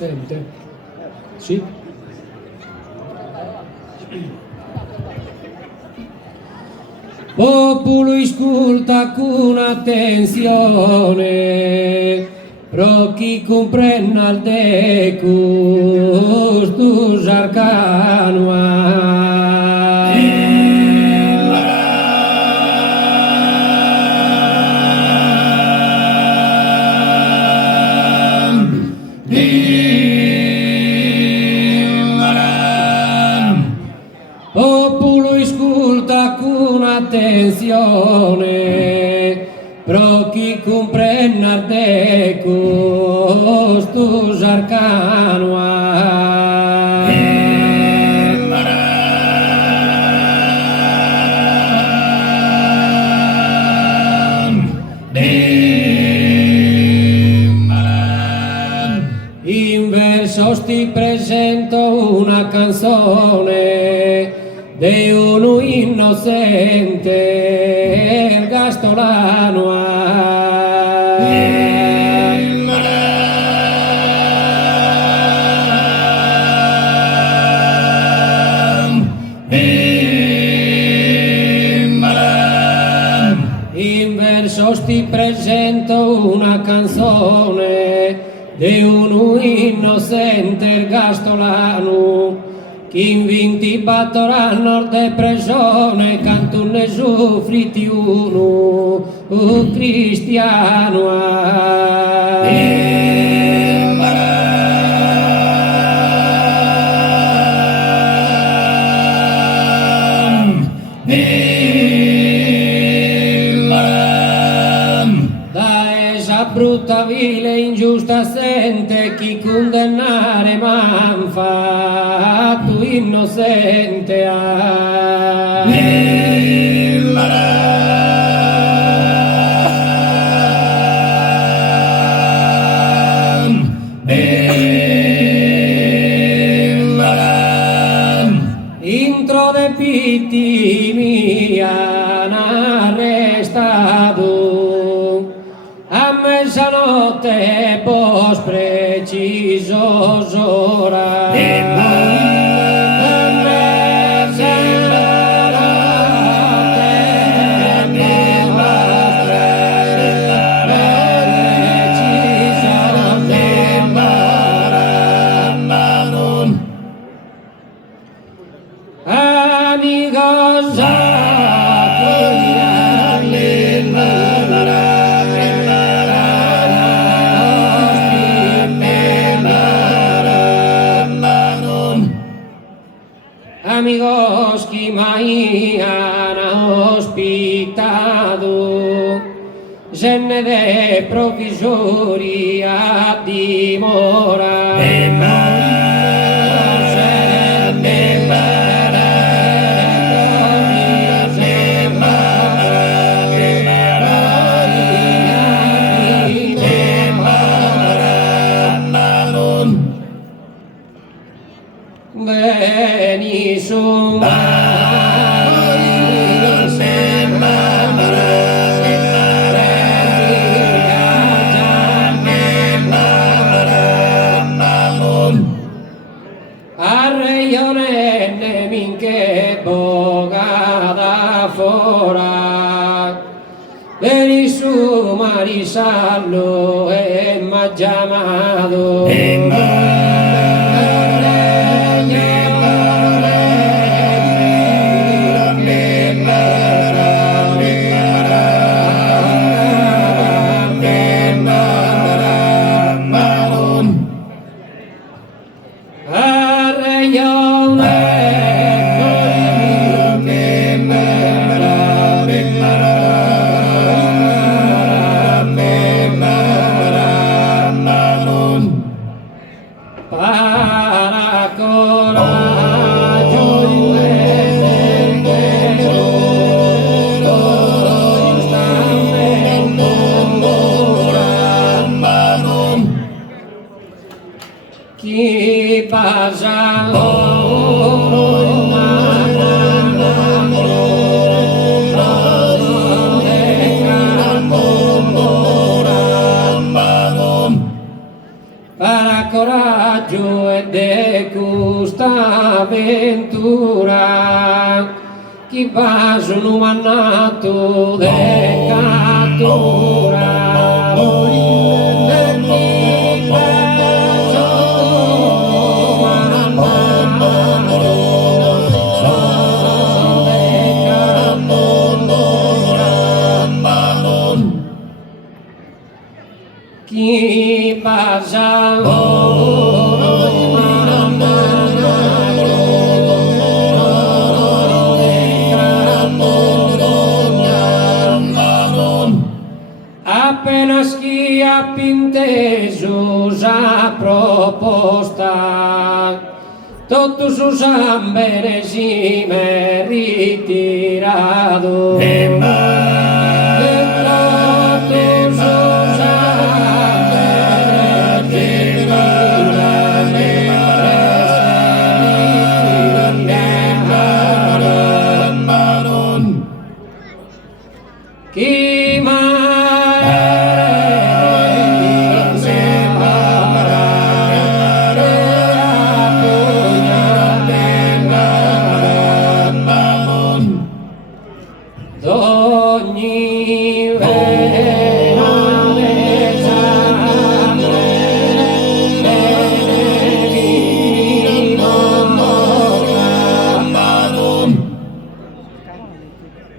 Sente? Sì? Popolo ascolta con attenzione, pro chi comprenda il decus tu arcanua. Popolo ascolta con attenzione, pro chi comprenda il decus tu arcanua. In verso ti presento una canzone di uno innocente Gastolano. In verso ti presento una canzone di uno innocente Gastolano, che in 20 battoranno de pressione, canto ne soffritti uno, cristiano. Da esa brutta vile ingiusta sente chi condannare m'han fatto innocente. Intro de pitti mi han arrestato a mezzanotte pos precisos ora. Amigos que me han ospitado, gente de provisoria dimora. Arreione minche bogada fora, veni su marisallo e m'ha chiamato. Chi passa para coraggio e de questa avventura chi va su un mannato de cattura chi passa appena schia pinteso sa proposta tutto su San Benesime ritirato chi d'ogni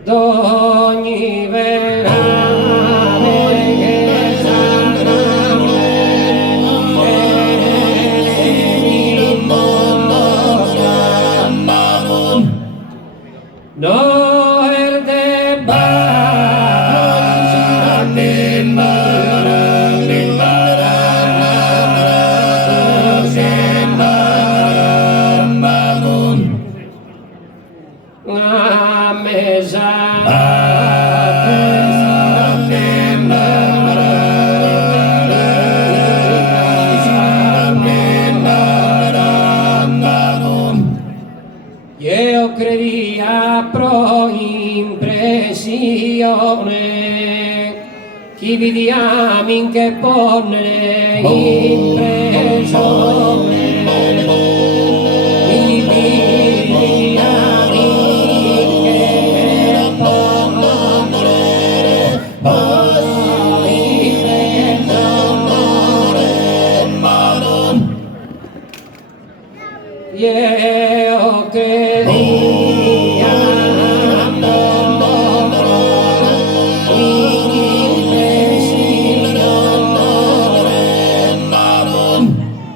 d'ogni no erde la mesa io credia pro impressione chi vediamo in che ponere impressione chi vediamo in che ponere io credia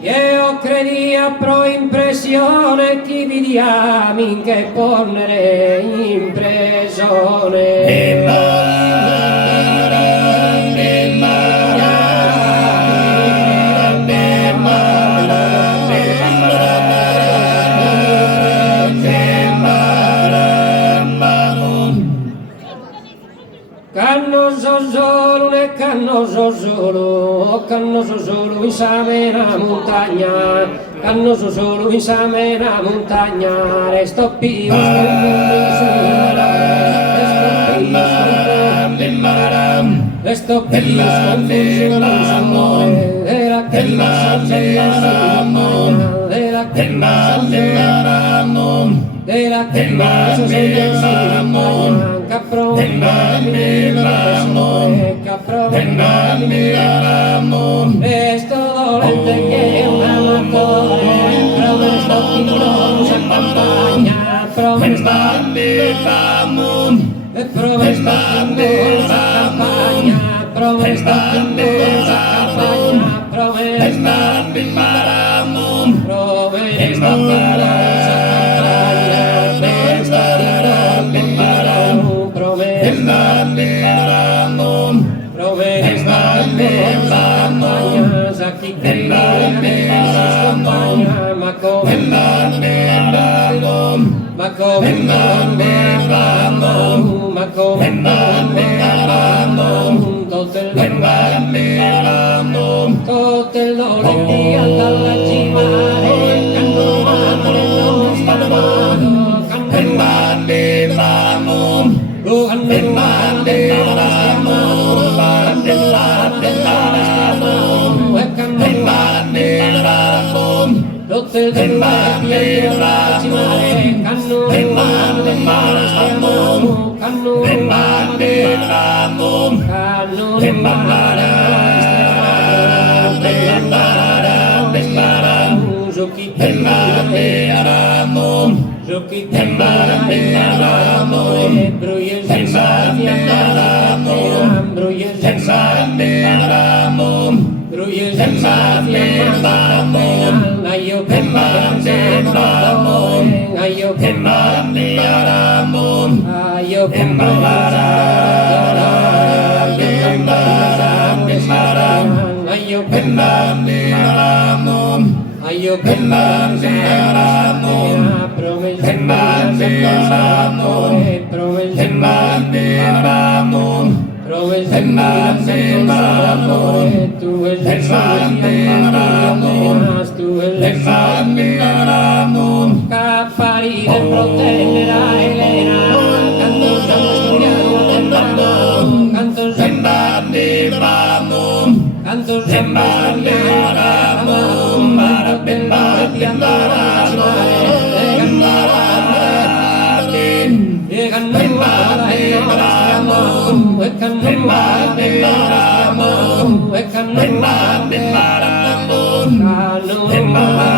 io credia pro impressione chi vediamo in che ponere impressione cannoso solo in Samena montagna, cannoso solo in Samena montagna, resto più resto più amore della che della che resto dolente che un amatore promesto chi non si accompagna promesto chi non si accompagna promesto chi non si accompagna ma come tutto il dolore dalla cimare canno mare non spavano canno rotte il due più mare, canno Ayo Capari del proteggerà Elena, canto Canno